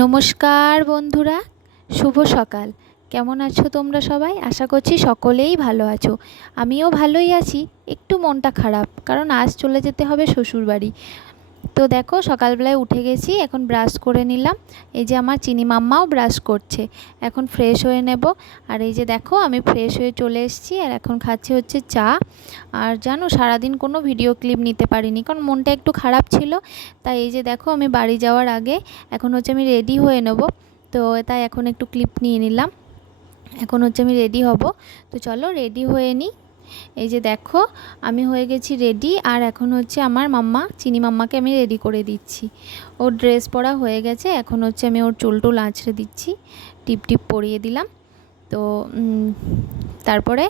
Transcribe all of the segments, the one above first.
নমস্কার বন্ধুরা, শুভ সকাল। কেমন আছো তোমরা সবাই? আশা করছি সকলেই ভালো আছো। আমিও ভালোই আছি। একটু মনটা খারাপ, কারণ আজ চলে যেতে হবে শ্বশুরবাড়ি। তো দেখো, সকালবেলায় উঠে গেছি, এখন ব্রাশ করে নিলাম। এই যে আমার চিনি মাম্মাও ব্রাশ করছে, এখন ফ্রেশ হয়ে নেব। আর এই যে দেখো, আমি ফ্রেশ হয়ে চলে এসেছি, আর এখন খাচ্ছি হচ্ছে চা। আর জানো, সারাদিন কোনো ভিডিও ক্লিপ নিতে পারিনি, কারণ মনটা একটু খারাপ ছিল। তাই এই যে দেখো, আমি বাড়ি যাওয়ার আগে এখন হচ্ছে আমি রেডি হয়ে নেব। তো তাই এখন একটু ক্লিপ নিয়ে নিলাম। এখন হচ্ছে আমি রেডি হব। তো চলো রেডি হয়ে নিই। এই যে দেখো, আমি হয়ে গেছি রেডি। আর এখন হচ্ছে আমার মাম্মা, চিনি মাম্মাকে আমি রেডি করে দিচ্ছি। ওর ড্রেস পরা হয়ে গেছে, এখন হচ্ছে আমি ওর চুল টুল আঁচড়ে দিচ্ছি, টিপ টিপ পরিয়ে দিলাম। তো তারপরে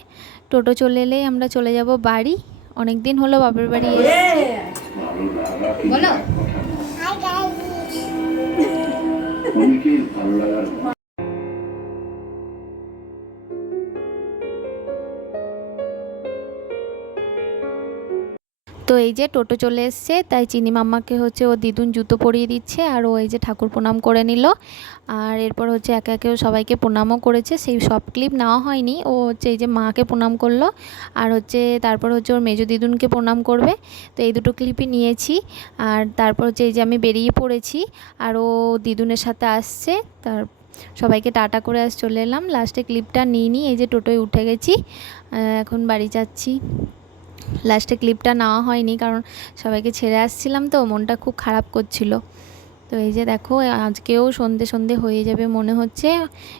টোটো চলে এলেই আমরা চলে যাব বাড়ি। অনেক দিন হলো বাপের বাড়ি এসেছি। বলো। তো এই যে টোটো চলে এসছে, তাই চিনি মাম্মাকে হচ্ছে ও দিদুন জুতো পরিয়ে দিচ্ছে, আর ও এই যে ঠাকুর প্রণাম করে নিল। আর এরপর হচ্ছে একে একে সবাইকে প্রণামও করেছে, সেই সব ক্লিপ নেওয়া হয়নি। ও হচ্ছে এই যে মাকে প্রণাম করলো, আর হচ্ছে তারপর হচ্ছে ওর মেজো দিদুনকে প্রণাম করবে। তো এই দুটো ক্লিপই নিয়েছি। আর তারপর হচ্ছে এই যে আমি বেরিয়ে পড়েছি, আর ও দিদুনের সাথে আসছে। তার সবাইকে টাটা করে চলে এলাম। লাস্টে ক্লিপটা নিয়ে এই যে টোটোয় উঠে গেছি, এখন বাড়ি যাচ্ছি। লাস্টে ক্লিপটা নেওয়া হয়নি, কারণ সবাইকে ছেড়ে আসছিলাম, তো মনটা খুব খারাপ করছিল। তো এই যে দেখো, আজকেও সন্ধে সন্ধে হয়ে যাবে মনে হচ্ছে,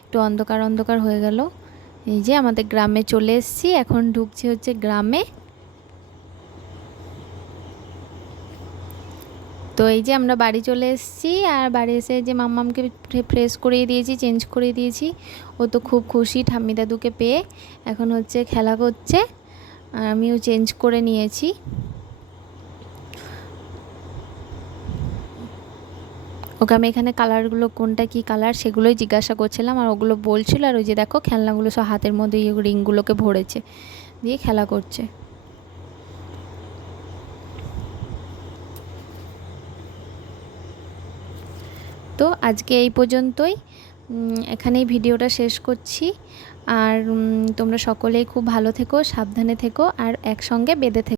একটু অন্ধকার অন্ধকার হয়ে গেল। এই যে আমাদের গ্রামে চলে এসেছি, এখন ঢুকছি হচ্ছে গ্রামে। তো এই যে আমরা বাড়ি চলে এসেছি, আর বাড়ি এসে যে মাম্মামকে ফ্রেশ করিয়ে দিয়েছি, চেঞ্জ করে দিয়েছি। ও তো খুব খুশি ঠাম্মি দাদুকে পেয়ে, এখন হচ্ছে খেলা করছে। আর আমিও চেঞ্জ করে নিয়েছি। ওকে আমি এখানে কালারগুলো কোনটা কি কালার সেগুলোই জিজ্ঞাসা করছিলাম, আর ওগুলো বলছিল। আর ওই যে দেখো, খেলনাগুলো সব হাতের মধ্যে রিংগুলোকে ভরেছে, দিয়ে খেলা করছে। তো আজকে এই পর্যন্তই, এখানেই ভিডিওটা শেষ করছি। আর তোমরা সকলেই খুব ভালো থেকো, সাবধানে থেকো, আর একসঙ্গে বেঁধে থেকো।